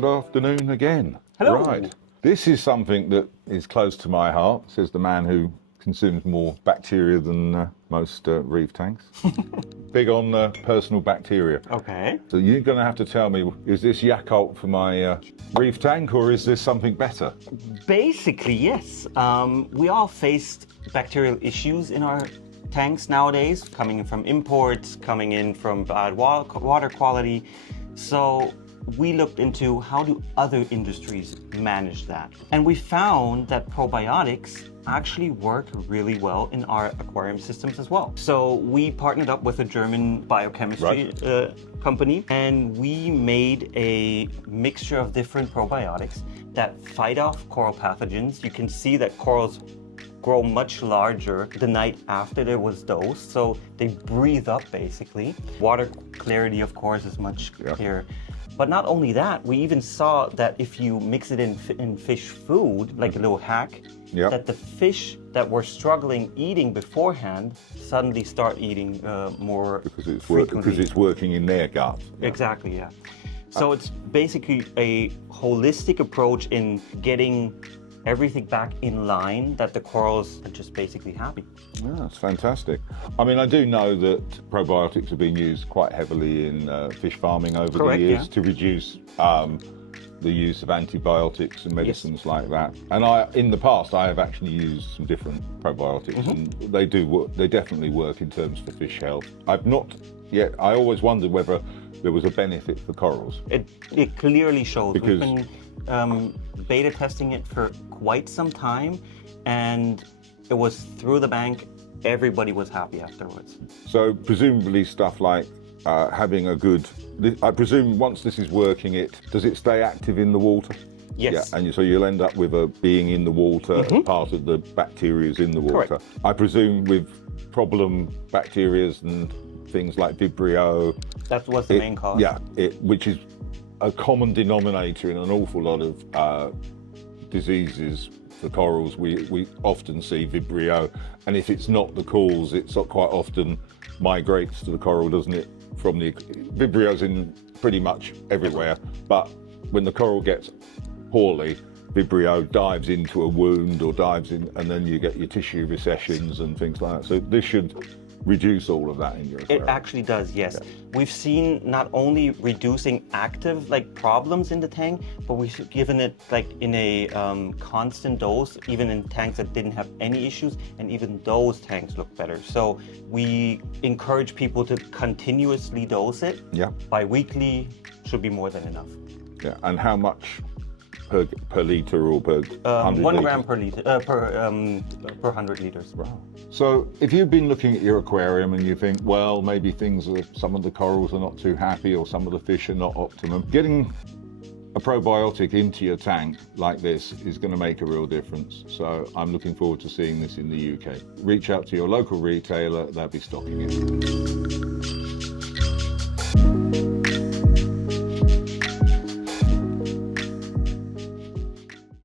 good afternoon again. Hello. Right. This is something that is close to my heart, says the man who consumes more bacteria than most reef tanks. Big on personal bacteria. Okay. So you're going to have to tell me, is this Yakult for my reef tank, or is this something better? Basically, yes. We all faced bacterial issues in our tanks nowadays, coming in from imports, coming in from bad water quality. So we looked into how do other industries manage that. And we found that probiotics actually work really well in our aquarium systems as well. So we partnered up with a German biochemistry company, and we made a mixture of different probiotics that fight off coral pathogens. You can see that corals grow much larger the night after there was dosed, so they breathe up basically. Water clarity, of course, is much clearer. But not only that, we even saw that if you mix it in fish food, like a little hack, that the fish that were struggling eating beforehand suddenly start eating more frequently. Because it's working in their gut. Exactly, yeah. So it's basically a holistic approach in getting everything back in line, that the corals are just basically happy. Yeah, that's fantastic. I mean, I do know that probiotics have been used quite heavily in fish farming over the years to reduce the use of antibiotics and medicines like that. And in the past, I have actually used some different probiotics, and they do work. They definitely work in terms for fish health. I've not yet. I always wondered whether there was a benefit for corals. It clearly shows. Because we've been beta testing it for quite some time, and it was through the bank. Everybody was happy afterwards. So presumably stuff like having a good, I presume once this is working, does it stay active in the water? Yes. Yeah, and so you'll end up with being in the water, as part of the bacteria is in the water. Correct. I presume with problem bacteria and things like Vibrio. That was the main cause. Yeah, which is a common denominator in an awful lot of diseases for corals. We often see Vibrio, and if it's not the cause, it quite often migrates to the coral, doesn't it? From the Vibrio's in pretty much everywhere, but when the coral gets poorly, Vibrio dives into a wound or dives in, and then you get your tissue recessions and things like that. So this should reduce all of that in your aquarium. It actually does, yes. Yeah. We've seen not only reducing active problems in the tank, but we've given it in a constant dose, even in tanks that didn't have any issues, and even those tanks look better. So we encourage people to continuously dose it. Yeah. Bi-weekly should be more than enough. Yeah, and how much per litre or per 100 1 litres? gram per liter, per 100 liters. Wow. So if you've been looking at your aquarium and you think, well, maybe some of the corals are not too happy, or some of the fish are not optimum, getting a probiotic into your tank like this is going to make a real difference. So I'm looking forward to seeing this in the UK. Reach out to your local retailer, they'll be stocking it.